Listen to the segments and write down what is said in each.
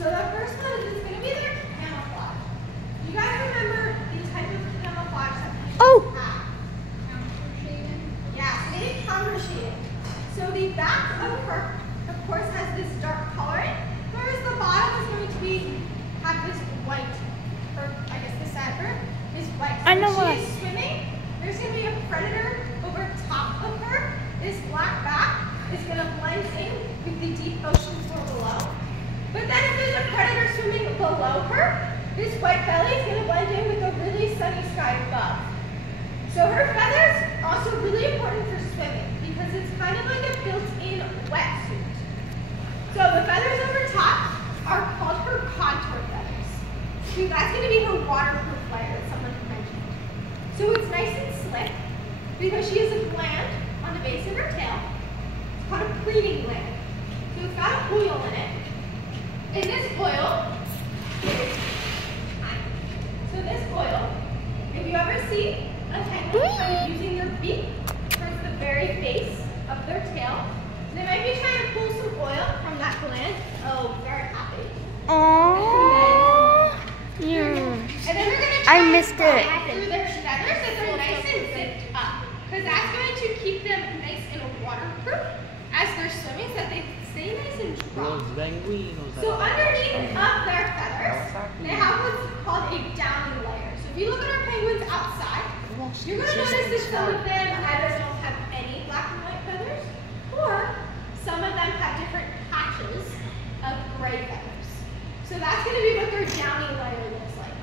So the first one is going to be their camouflage. Do you guys remember the type of camouflage that penguins have? Yeah, so they counter shading. So the back of her, of course, has this dark coloring, whereas the bottom is going to have this white, or I guess the center is white. So when she's swimming, there's going to be a predator over top of her. This black back is going to blend in with the deep ocean floor below. But then if there's a predator swimming below her, this white belly is going to blend in with a really sunny sky above. So her feathers are also really important for swimming because it's kind of like a built-in wetsuit. So the feathers over top are called her contour feathers. So that's going to be her waterproof layer that someone mentioned. So it's nice and slick because she has a gland on the base of her tail. It's called a preening gland. So it's got an oil in it. And this oil is, so this oil, if you ever see a penguin kind of using their beak towards the very base of their tail, they might be trying to pull some oil from that gland. Oh, very happy. Aww. And then we're going to try I missed it. through their feathers so they're nice and zipped up. Because that's going to keep them nice and waterproof as they're swimming so that they stay nice and dry. So underneath of their feathers, they have what's called a downy layer. So if you look at our penguins outside, you're going to notice that some of them either don't have any black and white feathers, or some of them have different patches of gray feathers. So that's going to be what their downy layer looks like.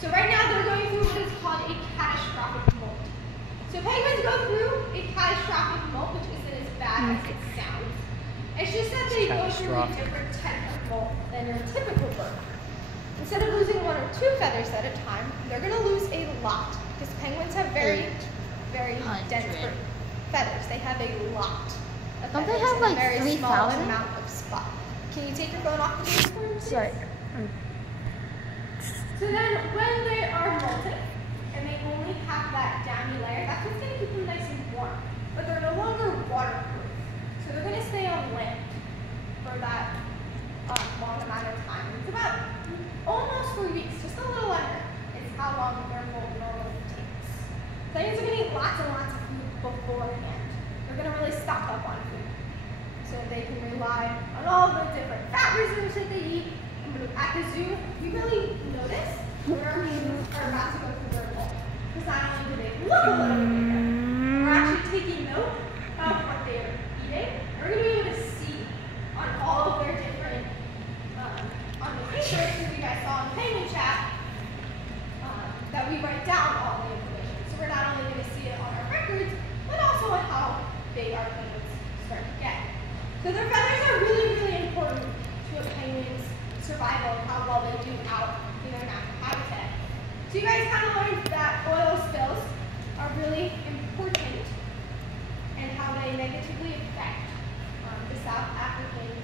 So right now they're going through what is called a catastrophic molt. So penguins go through a catastrophic molt, which isn't as bad as it sounds. It's just that they go through a different type of molt than your typical bird. Instead of losing 1 or 2 feathers at a time, they're going to lose a lot. Because penguins have very dense feathers. They have a lot of Don't feathers they have like a very small 3,000? amount of spot. Can you take your phone off the table for me? Sorry. So then when they are molted, and they only have that downy layer, that's what's going to keep them nice and warm. But they're no longer waterproof. So they're going to stay on land for that long amount of time. It's about almost 3 weeks, just a little under. It's how long their molt normally takes. Penguins are going to eat lots and lots of food beforehand. They're going to really stock up on food. So they can rely on all the different fat reserves that they eat. At the zoo, you really notice when our penguins are about to go through their molt. Because not only do they look a little bit bigger, we're actually taking note of what they are eating. We're going to be able to see on all of their different, on the research that you guys saw in the penguin chat, that we write down all the information. So we're not only going to see it on our records, but also on how big our penguins start to get. So their feathers are really, really important to a penguin's survival and how well they do out in their natural habitat. So you guys kind of learned that oil spills are really important and how they negatively affect the South African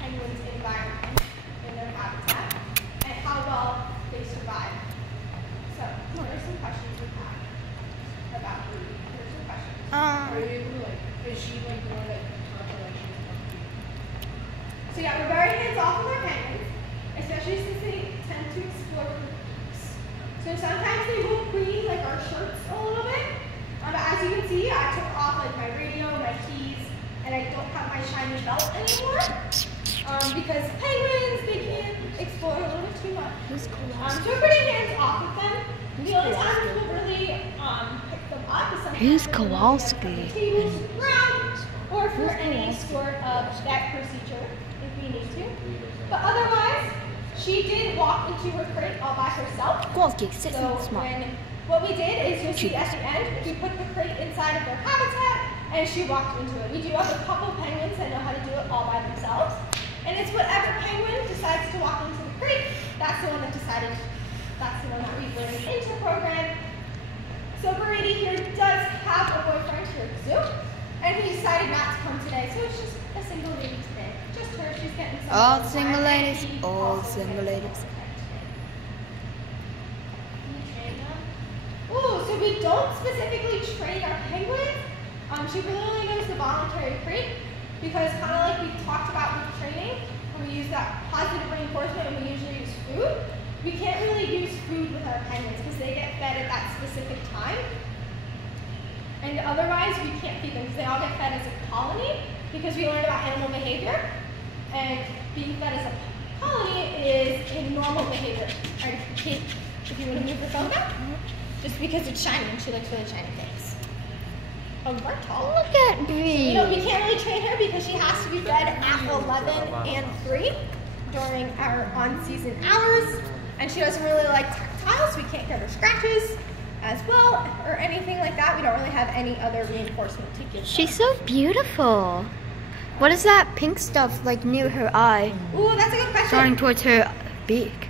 penguins' environment in their habitat and how well they survive. So what are some questions we have about breeding? What are some questions? Are you able to is she more So yeah, we're very hands-off with our penguins, especially since they tend to explore with their beaks. So sometimes they will preen like our shirts a little bit. But as you can see, I took off like my radio, my keys, and I don't have my shiny belt anymore. Because penguins, they can explore a little bit too much. So we're pretty hands-off with them. The only time we'll really pick them up is sometimes Who's Kowalski? Tables, ground, or for any sort of that procedure if we need to. But otherwise, she did walk into her crate all by herself. Kowalski, sit So smart. what we did is you'll see at the end, we put the crate inside of their habitat and she walked into it. We do have a couple penguins that know how to do it all by themselves. And it's whatever penguin decides to walk into the crate, that's the one that decided, that's the one that we bring into the program. So Brady here does have a boyfriend here at the zoo, and he decided not to come today, so it's just a single lady today. Just her, she's getting some All time, single and ladies, he all also single gets ladies. some time today. Ooh, so we don't specifically train our penguins. She really only goes to voluntary crate because kind of like we talked about with training, we use that positive reinforcement and we usually use food. We can't really use food with our penguins because they get fed at that specific time. And otherwise, we can't feed them because they all get fed as a colony because we learned about animal behavior. And being fed as a colony is a normal behavior. All right, Kate, if you want to move your phone back, just because it's shiny and she likes really shiny things. Oh, we're tall. Look at me. We can't really train her because she has to be fed at 11 and 3 during our on-season hours. And she doesn't really like tactiles. We can't give her scratches as well or anything like that. We don't really have any other reinforcement to give her. She's so beautiful. What is that pink stuff like near her eye? Ooh, that's a good question. Starting towards her beak.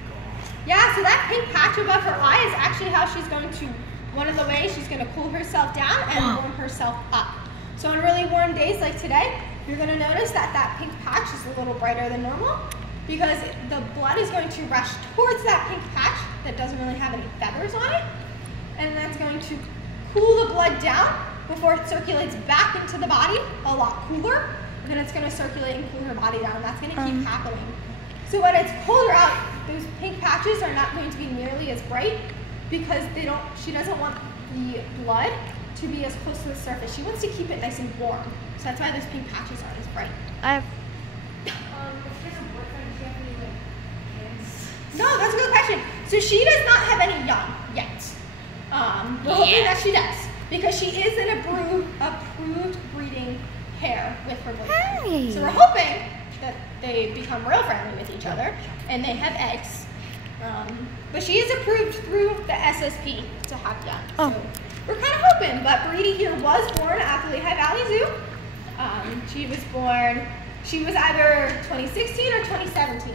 Yeah, so that pink patch above her eye is actually how she's going to, one of the ways she's going to cool herself down and warm herself up. So on really warm days like today, you're going to notice that that pink patch is a little brighter than normal because the blood is going to rush towards that pink patch that doesn't really have any feathers on it. And that's going to cool the blood down before it circulates back into the body a lot cooler. And then it's going to circulate and cool her body down, and that's going to keep happening. So when it's colder out, those pink patches are not going to be nearly as bright because she doesn't want the blood to be as close to the surface. She wants to keep it nice and warm. So that's why those pink patches aren't as bright. No, that's a good question. So she does not have any young yet. We're hoping that she does because she is an approved breeding pair with her boyfriend. Hey. So we're hoping that they become real friendly with each other and they have eggs. But she is approved through the SSP to have young. So we're kind of hoping, but Brady here was born at the Lehigh Valley Zoo. She was either 2016 or 2017.